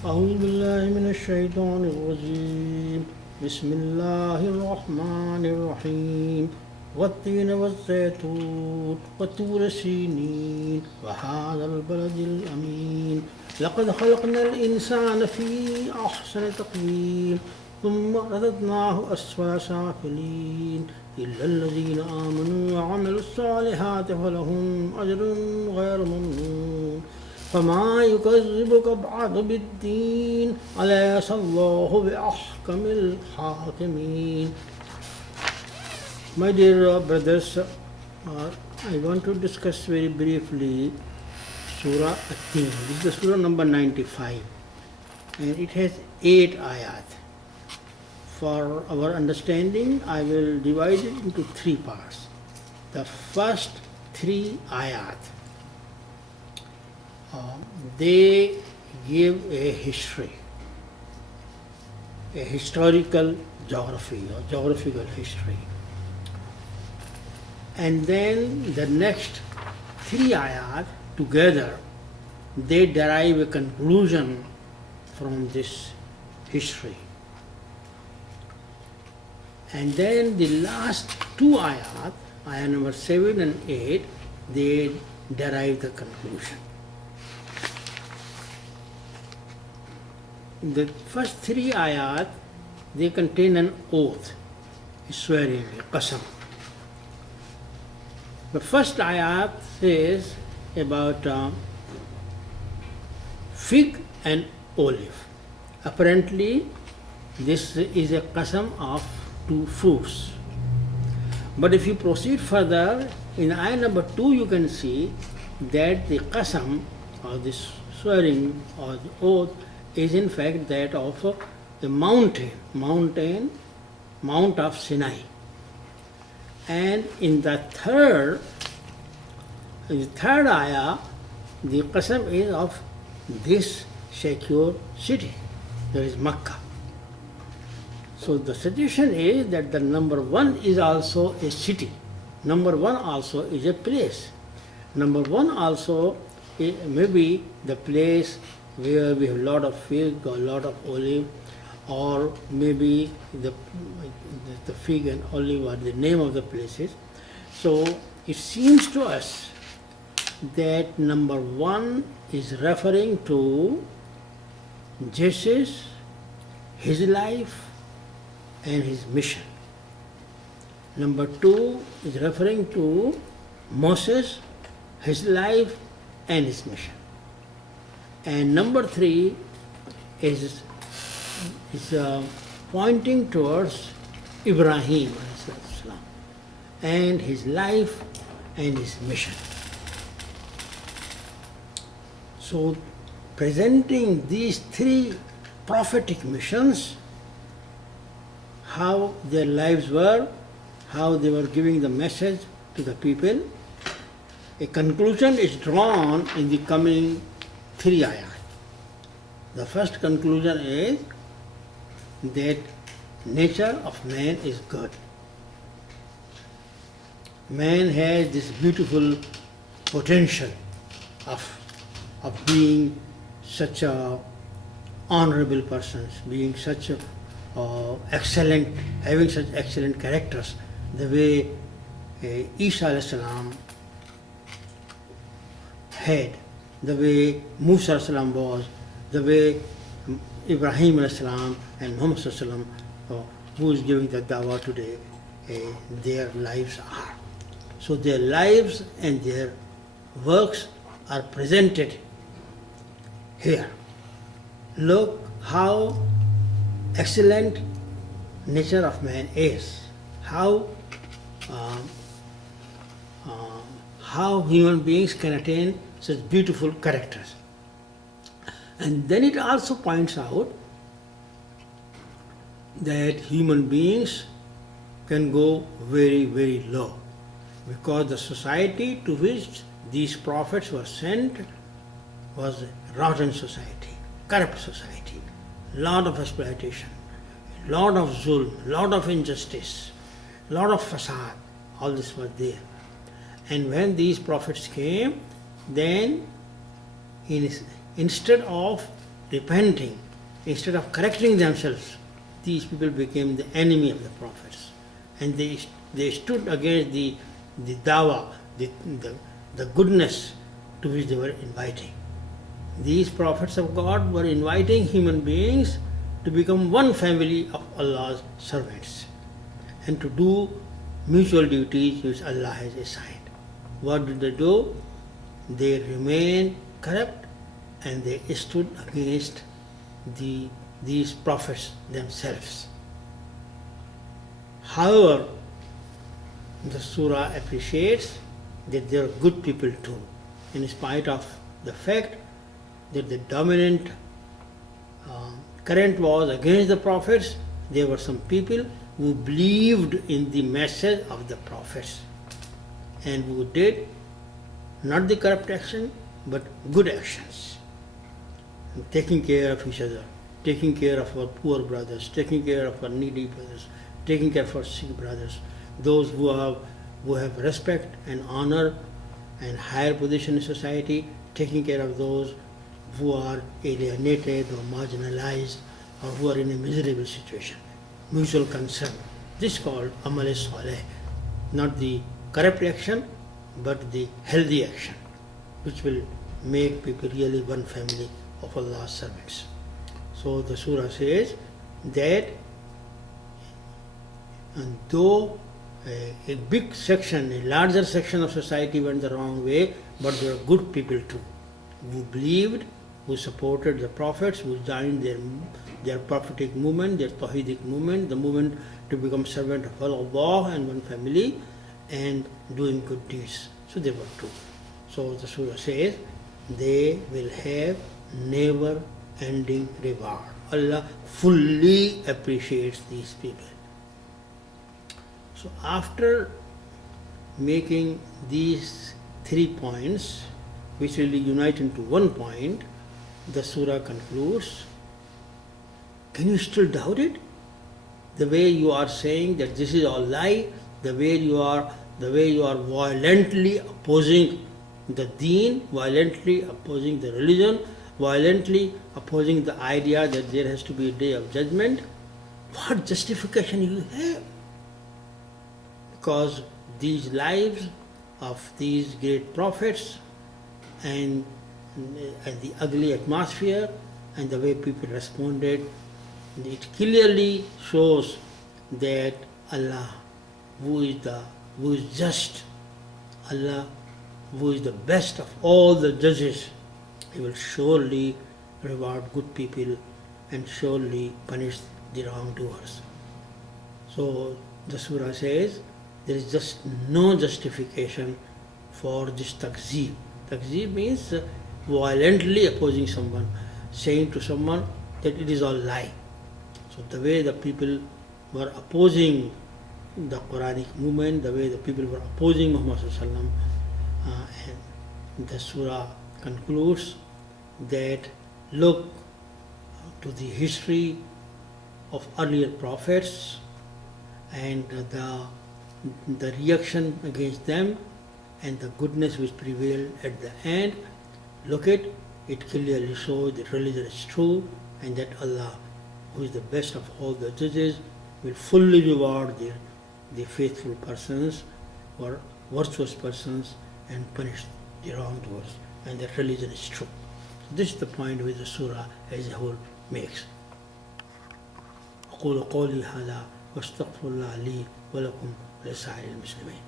أعوذ بالله من الشيطان الرجيم بسم الله الرحمن الرحيم والتين والزيتون وطور سينين وهذا البلد الأمين لقد خلقنا الإنسان في أحسن تقويم ثم رددناه أسفل سافلين إلا الذين آمنوا وعملوا الصالحات فلهم أجر غير ممنون فما يكذبك بعد بالدين أليس الله بأحكم الحاكمين. My dear brothers, I want to discuss very briefly Surah At-Tin. This is the Surah number 95 and it has 8 ayat. For our understanding, I will divide it into 3 parts. The first 3 ayat, they give a history, a historical geography or geographical history. And then the next 3 ayat together, they derive a conclusion from this history. And then the last 2 ayat, ayat number 7 and 8, they derive the conclusion. The first 3 ayat, they contain an oath, a swearing, a qasam. The first ayat says about fig and olive. Apparently, this is a qasam of 2 fruits. But if you proceed further, in ayat number 2 you can see that the qasam or this swearing or the oath is in fact that of a Mount of Sinai. And in the third ayah, the qasam is of this secure city, that is Makkah. So the suggestion is that the number 1 is also a city. Number 1 also is a place. Number 1 also may be the place where we have a lot of fig or a lot of olive, or maybe the fig and olive are the name of the places. So it seems to us that number 1 is referring to Jesus, his life and his mission. Number 2 is referring to Moses, his life and his mission. And number 3 is pointing towards Ibrahim and his life and his mission. So presenting these 3 prophetic missions, how their lives were, how they were giving the message to the people, a conclusion is drawn in the coming 3 ayat. The first conclusion is that nature of man is good. Man has this beautiful potential of being such a honorable person, being such a excellent, having such excellent characters, the way Isa alayhi salam had, the way Musa alayhi salam was, the way Ibrahim alayhi salam and Muhammad sallallahu alaihi wasallam, who is giving the dawah today, their lives are. So their lives and their works are presented here. Look how excellent nature of man is, how human beings can attain such beautiful characters. And then it also points out that human beings can go very, very low, because the society to which these prophets were sent was a rotten society, corrupt society, lot of exploitation, lot of zulm, lot of injustice, lot of fasad, all this was there. And when these prophets came, then instead of repenting, instead of correcting themselves, these people became the enemy of the prophets. And they stood against the dawa, the goodness to which they were inviting. These prophets of God were inviting human beings to become one family of Allah's servants and to do mutual duties which Allah has assigned. What did they do? They remained corrupt and they stood against these prophets themselves. However, the surah appreciates that they are good people too, in spite of the fact that the dominant current was against the prophets. There were some people who believed in the message of the prophets and who did not the corrupt action but good actions, taking care of each other, taking care of our poor brothers, taking care of our needy brothers, taking care of our sick brothers, those who have respect and honor and higher position in society, taking care of those who are alienated or marginalized or who are in a miserable situation. Mutual concern. This is called Amal Saleh, not the corrupt action but the healthy action, which will make people really one family of Allah's servants. So the surah says that and though a big section, a larger section of society went the wrong way, but there are good people too, who believed, who supported the prophets, who joined their prophetic movement, their Tawhidic movement, the movement to become servant of Allah and one family, and doing good deeds. So they were two. So the surah says they will have never-ending reward. Allah fully appreciates these people. So after making these 3 points, which really unite into one point, the surah concludes, can you still doubt it? The way you are saying that this is all lie, the way you are violently opposing the deen, violently opposing the religion, violently opposing the idea that there has to be a day of judgment, what justification you have? Because these lives of these great prophets and the ugly atmosphere and the way people responded, it clearly shows that Allah, who is just, Allah, who is the best of all the judges, He will surely reward good people and surely punish the wrongdoers. So the surah says there is just no justification for this takzeeb. Takzeeb means violently opposing someone, saying to someone that it is all lie. So the way the people were opposing the Qur'anic movement, the way the people were opposing Muhammad sallallahu alaihi wasallam, and the surah concludes that look to the history of earlier prophets and the reaction against them and the goodness which prevailed at the end. Look at it clearly shows that religion is true and that Allah, who is the best of all the judges, will fully reward the faithful persons or virtuous persons and punish the wrongdoers, and that religion is true. This is the point which the surah as a whole makes. أقول قولي هذا واستغفر الله لي ولكم ولسائر المسلمين.